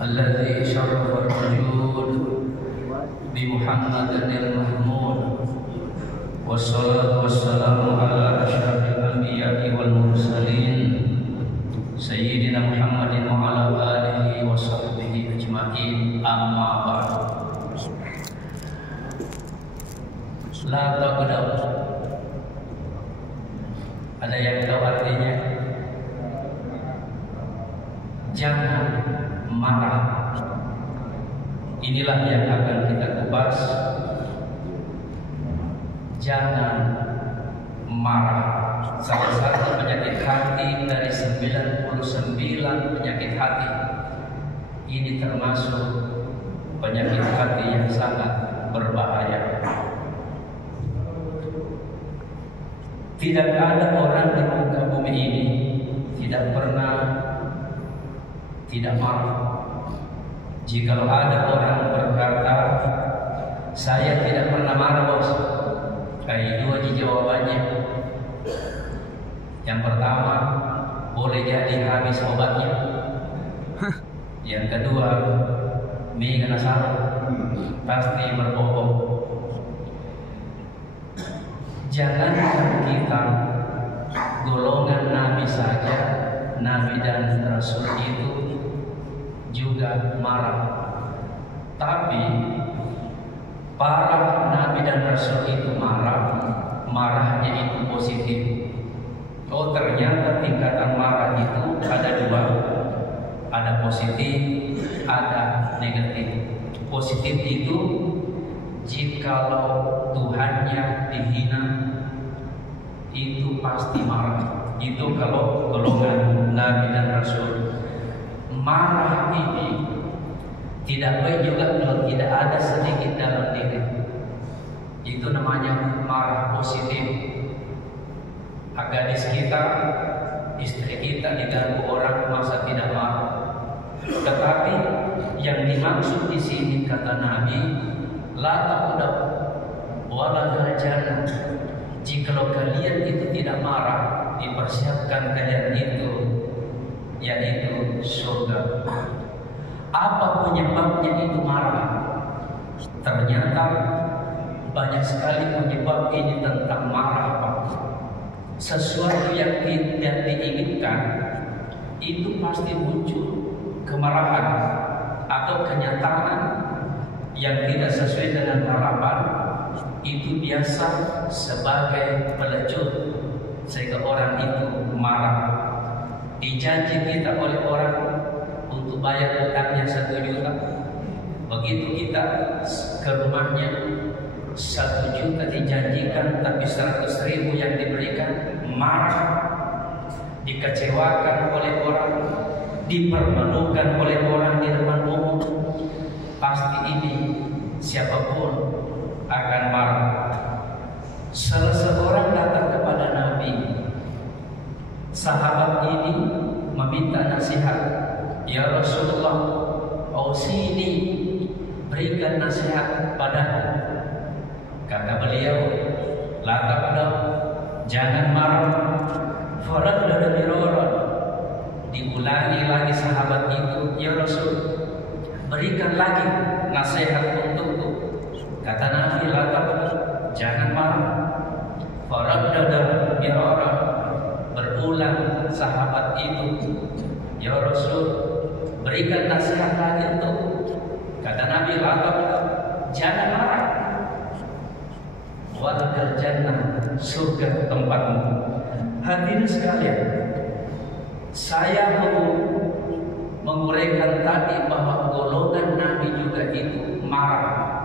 الذي شرف الوجود بمحمد المحمود والصلاة والسلام على أشرف الأنبياء والمرسلين سيدنا محمد وعلى آله وصحبه أجمعين أما بعد لا تغضب. Ada yang tahu artinya? Jangan marah. Inilah yang akan kita kupas. Jangan marah. Salah satu penyakit hati dari 99 penyakit hati, ini termasuk penyakit hati yang sangat berbahaya. Tidak ada orang di muka bumi ini tidak pernah tidak marah. Jikalau ada orang berkata, saya tidak pernah marah bos, itu aja jawabannya. Yang pertama, boleh jadi habis obatnya. Yang kedua, mie kena salah, pasti berbohong. Jangankan kita, golongan Nabi saja, Nabi dan Rasul itu juga marah. Tapi para Nabi dan Rasul itu marah, marahnya itu positif. Oh, ternyata tingkatan marah itu ada dua, ada positif, ada negatif. Positif itu jikalau Tuhannya dihina, itu pasti marah. Itu kalau golongan Nabi dan Rasul. Marah ini tidak baik juga kalau tidak ada sedikit dalam diri. Itu namanya marah positif. Gadis kita, istri kita diganggu orang, masa tidak marah? Tetapi yang dimaksud di sini kata Nabi, la taqdab wala tajal. Jikalau kalian itu tidak marah, dipersiapkan kalian itu, yaitu surga. Apa penyebabnya itu marah? Ternyata banyak sekali penyebab ini tentang marah, Pak. Sesuatu yang tidak diinginkan itu pasti muncul kemarahan atau kenyataan yang tidak sesuai dengan harapan. Itu biasa sebagai pelecut sehingga orang itu marah. Dijanji kita oleh orang untuk bayar utangnya 1 juta, begitu kita ke rumahnya 1 juta dijanjikan, tapi 100.000 yang diberikan, marah, dikecewakan oleh orang, dipermalukan oleh orang di depan umum. Pasti ini siapapun akan marah. Salah seorang datang kepada Nabi. Sahabat ini meminta nasihat. Ya Rasulullah, ausini, berikan nasihat padaku. Kata beliau, la taqdab, jangan marah. Faraddada miraran, diulangi lagi sahabat itu, ya Rasul, berikan lagi nasihat untukku. Kata Nabi, la taqdab, jangan marah. Faraddada miraran, berulang sahabat itu, ya Rasul, berikan nasihat lagi untukku. Kata Nabi, la taqdab, jangan marah. Walakal jannah, surga tempatmu. Hadirin sekalian, saya mau menguraikan tadi bahwa golongan Nabi juga itu marah.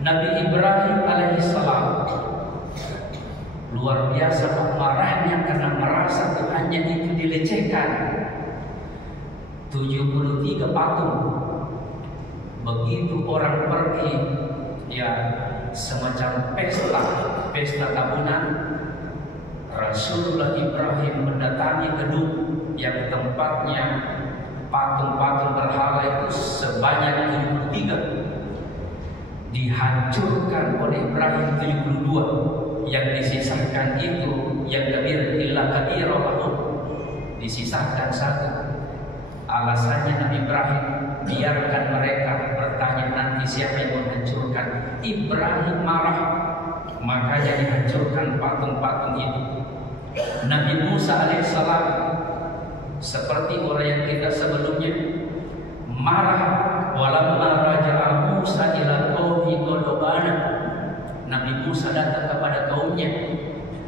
Nabi Ibrahim alaihissalam luar biasa marahnya karena merasa Tuhannya itu dilecehkan. 73 patung. Begitu orang pergi, ya semacam pesta tahunan, Rasulullah Ibrahim mendatangi gedung yang tempatnya patung-patung berhala itu sebanyak 73. Dihancurkan oleh Ibrahim 72. Yang disisakan itu yang kabir illa kabirah, disisahkan satu. Alasannya Nabi Ibrahim, biarkan mereka bertanya nanti siapa yang menghancurkan. Ibrahim marah, makanya dihancurkan patung-patung itu. Nabi Musa alaihissalam seperti orang yang kita sebelumnya marah, walamma raja'a Musa ila qaumi ghadabana. Nabi Musa datang kepada kaumnya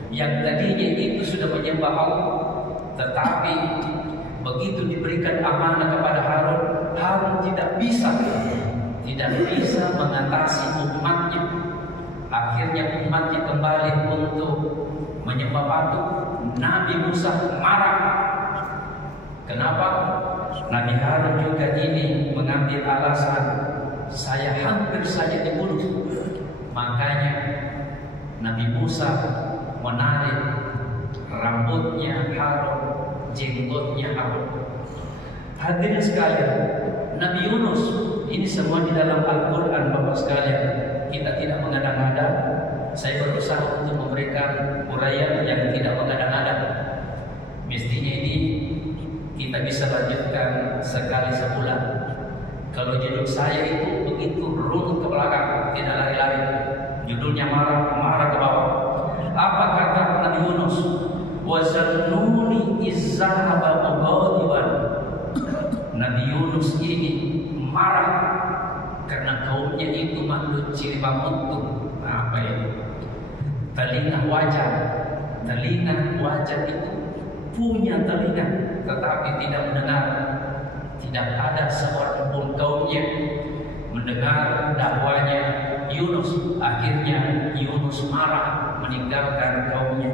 yang tadinya itu sudah menyembah Allah, tetapi begitu diberikan amanah kepada Harun, Harun tidak bisa mengatasi umatnya. Akhirnya umatnya kembali untuk menyembah patung. Nabi Musa marah. Kenapa? Nabi Harun juga ini mengambil alasan, saya hampir saja dibunuh. Makanya Nabi Musa menarik rambutnya Harun, jenggotnya Harun. Hadirin sekalian, Nabi Yunus, ini semua di dalam Al-Quran Bapak sekalian. Kita tidak mengada-ngada. Saya berusaha untuk memberikan uraian yang tidak mengada-ngada. Mestinya ini kita bisa lanjutkan sekali sebulan. Kalau judul saya itu begitu runut ke belakang, tidak lari-lari. Judulnya marah ke bawah. Apa kata Nabi Yunus? Wa zannuni izzahaba mughadiban. Nabi Yunus ini marah karena kaumnya itu makhluk ciribang untung. Apa itu? Telinga wajah itu punya telinga tetapi tidak mendengar. Tidak ada seorang pun kaumnya mendengar dakwanya Yunus. Akhirnya Yunus marah meninggalkan kaumnya.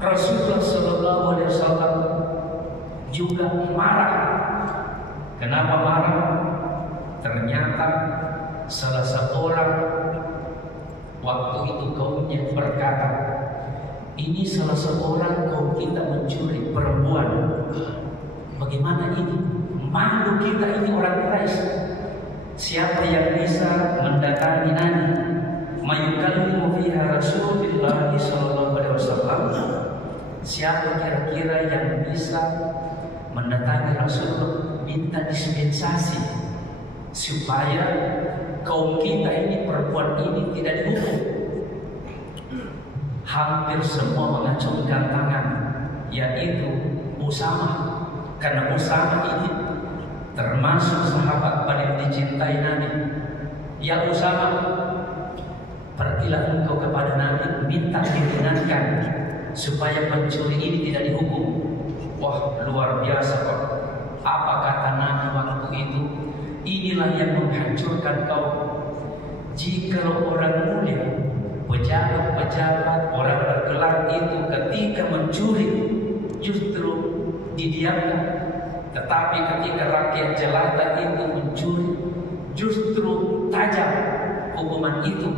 Rasulullah SAW juga marah. Kenapa marah? Ternyata salah seorang waktu itu kaumnya berkata, ini salah seorang kaum kita mencuri perempuan. Bagaimana ini? Malu kita ini orang Quraisy. Siapa yang bisa mendatangi Nabi? Mayukallimu fiha Rasulullah sallallahu alaihi wasallam. Siapa kira-kira yang bisa mendatangi Rasulullah minta dispensasi supaya kaum kita ini, perempuan ini tidak dihukum? Hampir semua mengacungkan tangan, yaitu Usama. Karena Usama ini termasuk sahabat paling dicintai Nabi. Ya Usama, pergilah engkau kepada Nabi, minta diringankan supaya pencuri ini tidak dihukum. Wah, luar biasa kok. Apa kata Nabi waktu itu? Inilah yang menghancurkan kaum. Jika orang mulia, pejabat-pejabat, orang bergelar itu ketika mencuri justru didiamkan. Tetapi ketika rakyat jelata itu mencuri, justru tajam hukuman itu.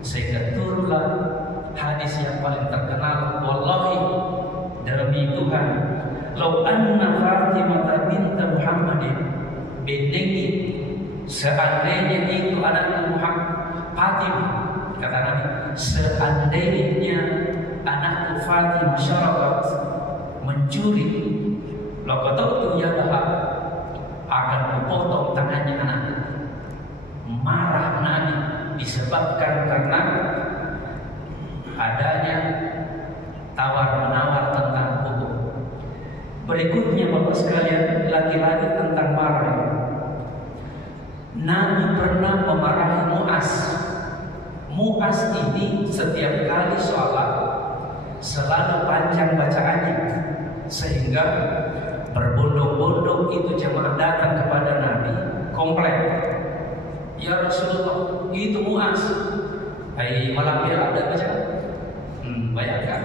Sehingga turunlah hadis yang paling terkenal, wallahi, demi Tuhan, lau anna Fatimah binta Muhammadin binti, seandainya itu anak Muhammad Fatimah, kata Nabi, seandainya anak Fatimah syarabat mencuri, laqatatu yadaha, akan memotong tangannya anak. Marah Nabi disebabkan karena adanya tawar-menawar tentang hukum. Berikutnya Bapak sekalian, lagi-lagi tentang marah. Nabi pernah memarahi Mu'az. Mu'az ini setiap kali sholat selalu panjang bacaannya, sehingga berbondong-bondong itu jemaah datang kepada Nabi komplain, ya Rasulullah, itu Mu'az malam ada bacaan. Bayangkan.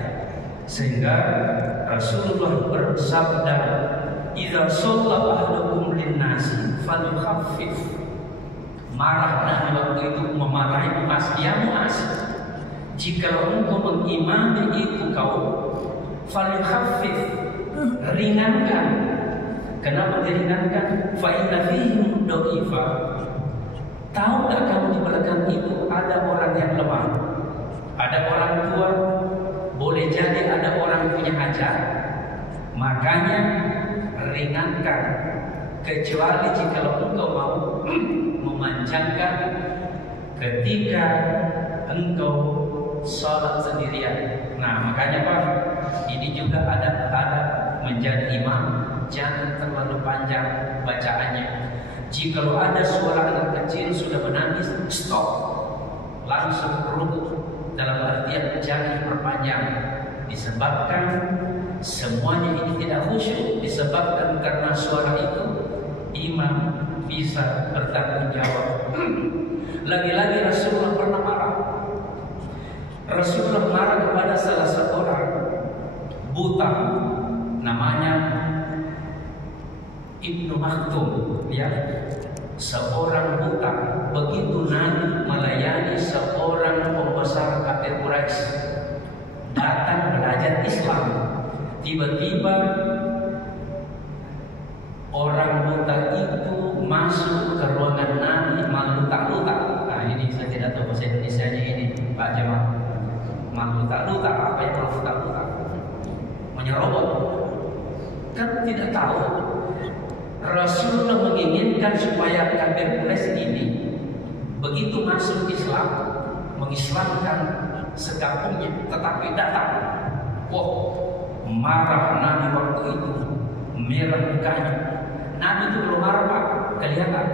Sehingga Rasulullah bersabda, idza shalla ahadukum lin-nasi falyukhaffif. Marah Nabi waktu itu memarahi Mu'az, ya Mu'az, jika engkau mengimami itu kaum, falyukhaffif, ringankan. Kenapa diringankan? Fa inna fihim dha'ifa. Tahu tak kamu di belakang itu ada orang yang lemah, ada orang tua, boleh jadi ada orang punya hajat. Makanya meringankan, kecuali jika engkau mau memanjangkan ketika engkau sholat sendirian. Nah, makanya Pak, ini juga ada menjadi imam, jangan terlalu panjang bacaannya. Jikalau ada suara anak kecil sudah menangis, stop, langsung rukuk. Dalam artian jangan perpanjang, disebabkan semuanya ini tidak khusyuk, disebabkan karena suara itu imam bisa bertanggung jawab. Lagi-lagi Rasulullah pernah marah. Rasulullah marah kepada salah seorang buta, namanya Ibnu Maktum, ya, seorang buta. Begitu Nabi melayani seorang pembesar kafir Quraisy datang belajar Islam, tiba-tiba orang buta itu masuk ke ruangan Nabi malutak-lutak. Nah, ini saya tidak tahu bahasa Indonesianya ini, Pak Jamal. Malutak-lutak, apa yang malutak-lutak? Menyerobot. Kan tidak tahu. Rasulullah menginginkan supaya kafir Quraisy ini begitu masuk Islam, mengislamkan sekampungnya, tetapi datang. Wah, marah Nabi waktu itu, merah mukanya. Nabi itu belum marah Pak, kelihatan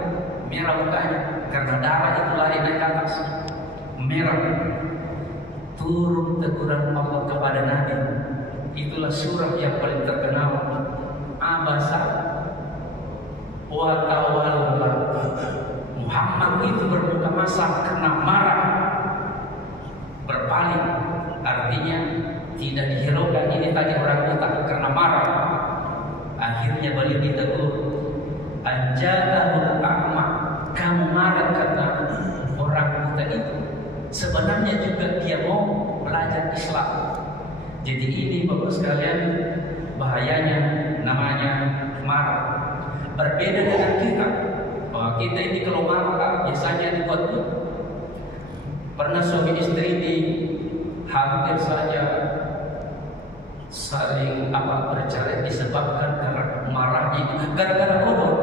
merah mukanya karena darah itu lari naik ke atas, merah. Turun teguran Allah kepada Nabi. Itulah surah yang paling terkenal, Abasa wa tawalla. Muhammad itu berbuka masa karena marah, berpaling. Artinya tidak dihiraukan. Ini tadi orang buta karena marah. Akhirnya beliau ditegur, anja'ahul a'ma, kamu marah karena orang buta itu. Sebenarnya juga dia mau belajar Islam. Jadi ini Bapak sekalian, bahayanya namanya marah. Berbeda dengan kita. Bahwa kita ini kalau marah biasanya dibuat tuh. Pernah suami istri ini hampir saja saling bercerai disebabkan karena marahnya, gara-gara kodok.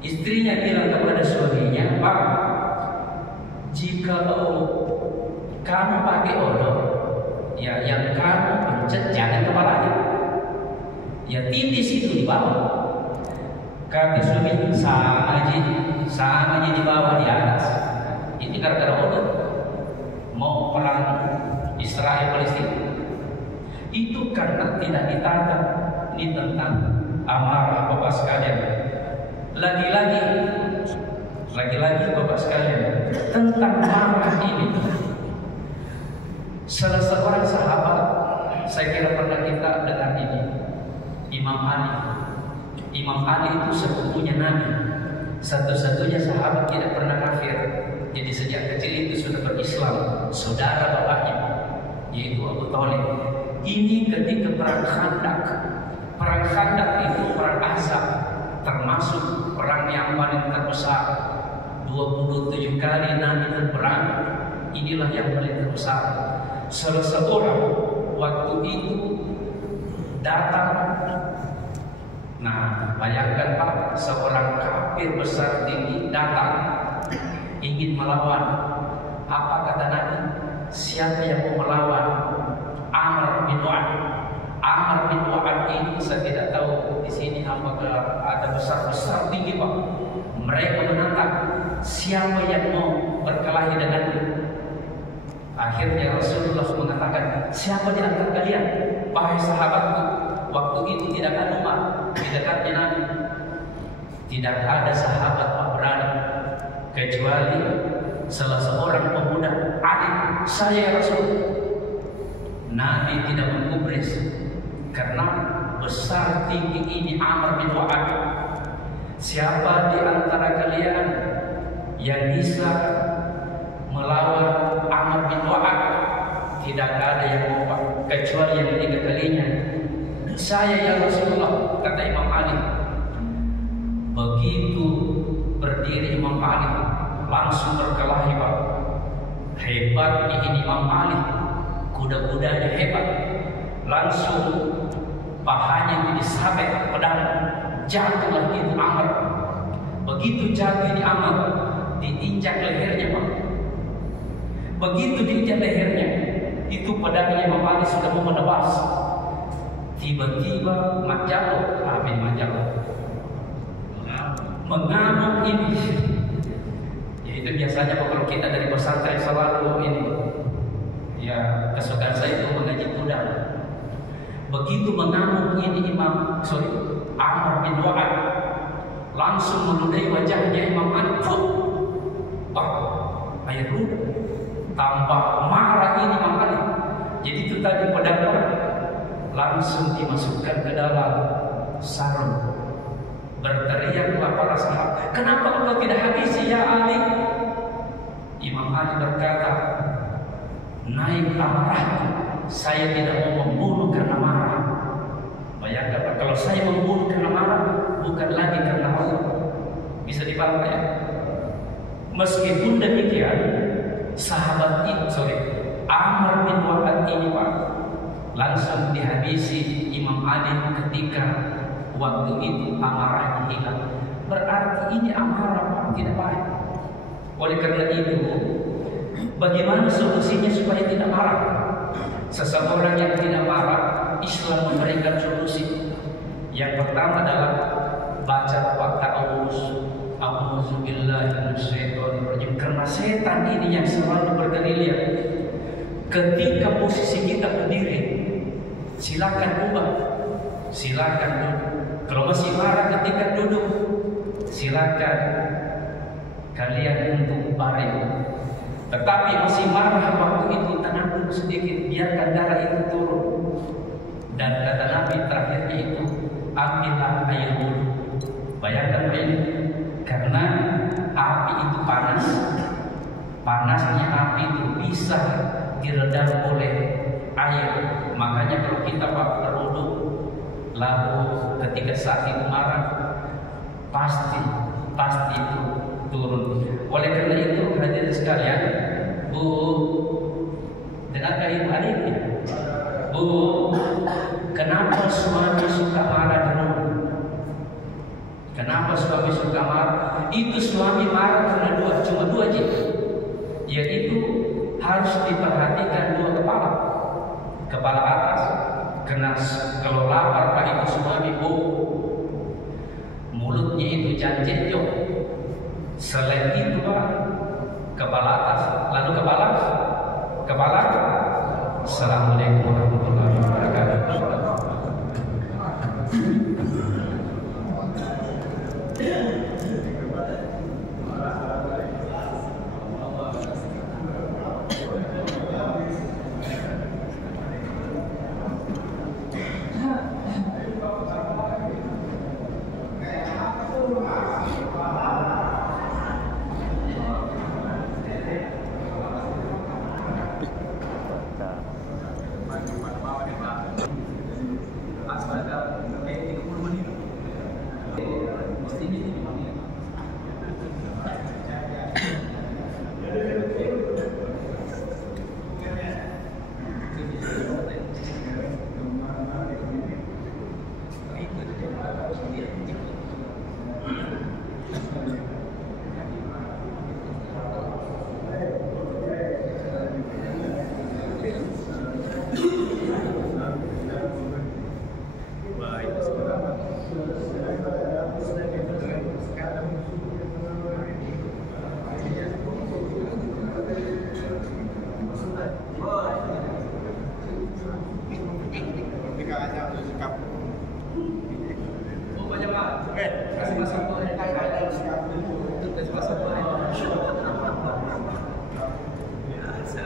Istrinya bilang kepada suaminya, Pak, jikalau kamu pakai odol, ya yang kamu pencet jangan kepalanya, ya titis itu di bawah. Kata suami, sama aja di bawah di atas. Ini gara-gara odol. Mau perang Israel Palestina. Itu karena tidak ditata. Ini tentang amarah Bapak sekalian. Lagi-lagi Bapak sekalian, tentang marah ini. Salah seorang sahabat, saya kira pernah kita dengar ini, Imam Ali. Imam Ali itu sepupunya Nabi, satu-satunya sahabat tidak pernah kafir. Jadi sejak kecil itu sudah berislam, saudara bapaknya, yaitu Abu Thalib. Ini ketika perang Khandaq. Perang Khandaq itu perang azab, termasuk perang yang paling terbesar. 27 kali Nabi berperang, inilah yang paling terbesar. Salah seorang waktu itu datang. Nah, bayangkan Pak, seorang kafir besar tinggi datang ingin melawan. Apa kata Nabi? Siapa yang mau melawan? Amr bin Wa'ad. Amr bin Wa'ad ini saya tidak tahu di sini apakah ada besar-besar tinggi Pak. Mereka menantang, siapa yang mau berkelahi dengannya? Akhirnya Rasulullah mengatakan, siapa di antara kalian, wahai sahabatku? Waktu itu tidak ada Umar di dekatnya Nabi. Tidak ada sahabat Pak berani kecuali salah seorang pemuda, Ali, saya Rasul. Nabi tidak menggubris karena besar tinggi ini Amr bin Wa'ad. Siapa di antara kalian yang bisa melawan Amr bin Wa'ad? Tidak ada yang mau kecuali yang ketiga kalinya. Saya ya Rasulullah, kata Imam Ali. Begitu berdiri Imam Ali, langsung berkelahi Pak. Hebat ini Imam Ali, kuda-kudanya hebat. Langsung pahanya itu disabet pedang, jatuhlah itu Amr. Begitu jatuh ini Amr, diinjak lehernya Pak. Begitu diinjak lehernya, itu pedangnya Imam Ali sudah mau menebas. Tiba-tiba Majalo, Amin Majalo mengamuk ini. Ya itu biasanya kalau kita dari pesantren selalu ini, ya kesukaan saya itu mengaji kuda. Begitu mengamuk ini Amr bin Wa'ad langsung meludahi wajahnya Imam Ali. Air ludah. Tambah marah ini Imam Ali. Jadi itu tadi pedang langsung dimasukkan ke dalam sarung. Berteriaklah para sahabat, kenapa engkau tidak habisi ya Ali? Imam Ali berkata, naik amarahku, saya tidak mau membunuh karena marah. Bayangkan kalau saya membunuh karena marah, bukan lagi karena Allah. Bisa dipahami ya? Meskipun demikian, sahabat ini, Amr bin Wa'ad ini Pak, langsung dihabisi Imam Ali ketika waktu itu amarahnya hilang. Berarti ini amarah Pak, tidak baik. Oleh karena itu, bagaimana solusinya supaya tidak marah? Seseorang yang tidak marah, Islam memberikan solusi. Yang pertama adalah baca ta'awuz, a'udzubillahi minasyaitonirrajim. Karena setan ini yang selalu bergerilya. Ketika posisi kita berdiri, silakan ubah, silakan duduk. Kalau masih marah ketika duduk, silakan kalian untuk baring. Tetapi masih marah waktu itu, tenang dulu sedikit, biarkan darah itu turun. Dan kata Nabi terakhirnya itu, ambillah air wudhu. Bayangkan ini, karena api itu panas, panasnya api itu bisa diredam oleh air. Makanya kalau kita berwudhu, lalu ketika saat itu marah, pasti itu turun. Oleh karena itu hadirin sekalian, Bu, dengan kain adiknya, Bu, kenapa suami suka marah di rumah? Kenapa suami suka marah? Itu suami marah karena cuma dua aja, yaitu harus diperhatikan dua kepala atas. Karena kalau lapar Pak itu suami, Bu, mulutnya itu janjet jok. Selain itu Pak, kepala atas, lalu kepala. Assalamualaikum warahmatullahi wabarakatuh. Biasa.